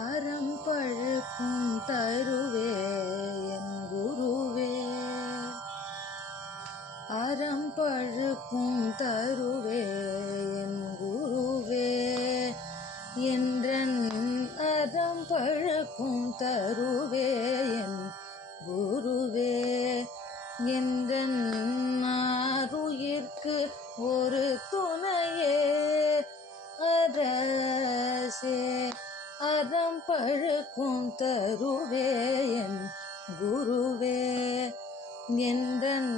அறம் பழுக்கும் தருவே என் குருவே, அறம் பழுக்கும் தருவே என் குருவே, என்றன் அறம் பழுக்கும் தருவே என் குருவே, என்றன் ஆருயிர்க்கு ஒரு துணையே அரசே, அறம் பழுக்கும் தருவே என் குருவே, என்றன்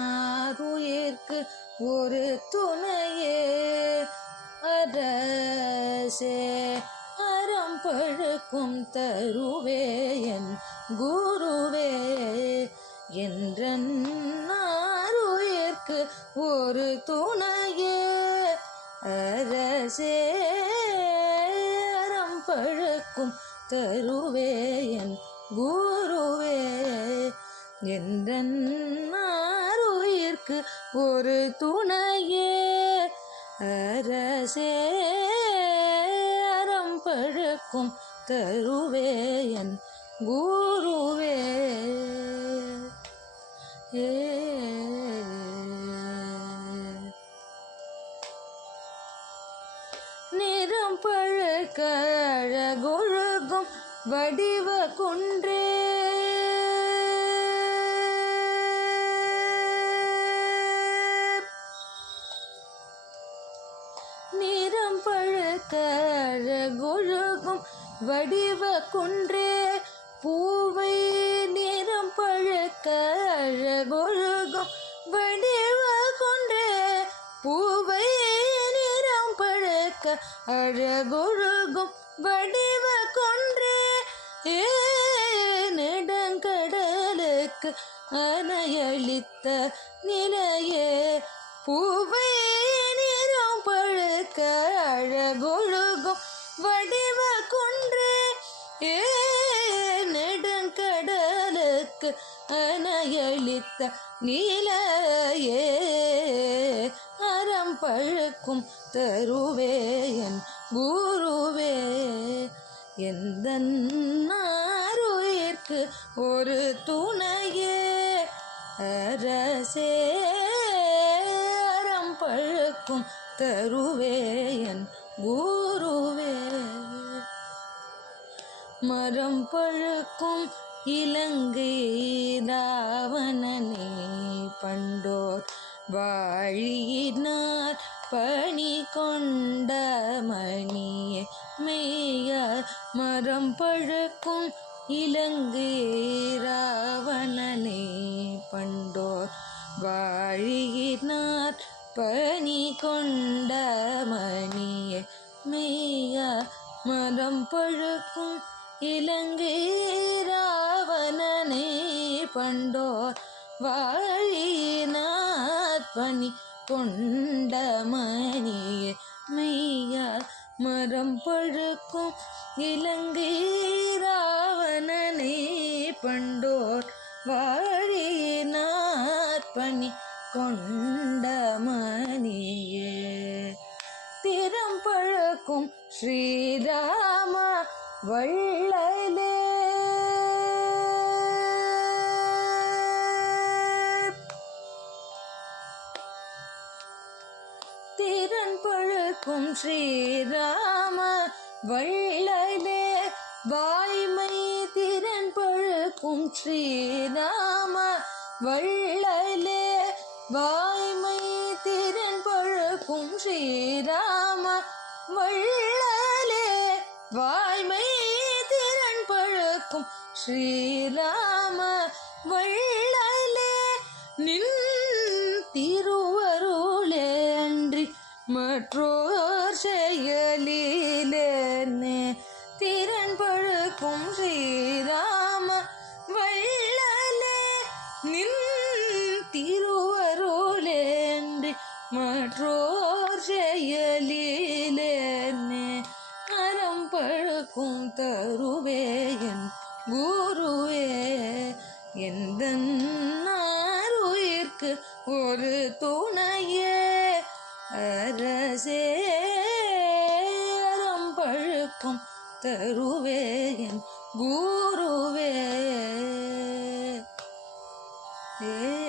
ஆருயிர்க்கு ஒரு துணையே அரசே, அறம் பழுக்கும் தருவே என் குருவே, என்றன் ஆருயிர்க்கு ஒரு துணையே அரசே, அறம் பழுக்கும் தருவே என் குருவே, என்றன் ஆருயிர்க்கு ஒரு துணையே அரசே, அறம் பழுக்கும் தருவே என் குருவே. நிறம் பழுக்க அழகொழுகும் வடிவ குன்றே, நிறம் பழுக்க அழகொழுகும் வடிவ குன்றே, பூவை நிறம் பழுக்க அழகொழுகும் வடிவ குன்றே, பூவை நிறம் பழுக்க அழகொழுகும் வடிவ குன்றே, நெடுங்கடலுக்கு அணையளித்த நிலையே, பூவை நிறம் பழுக்க அழகொழுகும் வடிவ குன்றே, நெடுங்கடலுக்கு அணையளித்த நிலையே, அறம் பழுக்கும் தருவே என் குருவே, எந்தன் ஆருயிர்க்கு ஒரு துணையே அரசே, அறம் பழுக்கும் தருவே என் குருவே. மரம் பழுக்கும் இலங்கை ராவணனே பண்டோர் வாழியினார் பணி கொண்ட மணியே மெய்யார், மரம் பழுக்கும் இலங்கை ராவணனே பண்டோர் வாழியினார் பணி கொண்ட மணியே மெய்யார், மரம் பழுக்கும் இலங்கை ராவணனே பண்டோர் வாழினார் பணி கொண்ட மணியே மெய்யார், மரம் பழுக்கும் இலங்கை ராவணனே பண்டோர் வாழினார் பணி கொண்ட மணியே, திறம் பழுக்கும் ஸ்ரீராம வள்ளலே, திறன் பழுக்கும் ஸ்ரீராம வள்ளலே, வாய்மை திறன் பழுக்கும் ஸ்ரீராம வள்ளலே, வாய்மை திறன் பழுக்கும் ஸ்ரீராம வள்ளலே, வாய்மை திறன் பழுக்கும் ஸ்ரீராம வள்ளலே, நின் திருவருளே அன்றி மற்றோர் செயலிலேனே, திறன் பழுக்கும் ஸ்ரீராம வள்ளலே, நின் திருவருளே அன்றி மற்றோர் செயலிலேனே, அறம் பழுக்கும் தருவே என் குருவே, எந்தன் ஆருயிர்க்கு ஒரு துணையே அரசே, அறம் பழுக்கும் தருவே என் குருவே. ஏ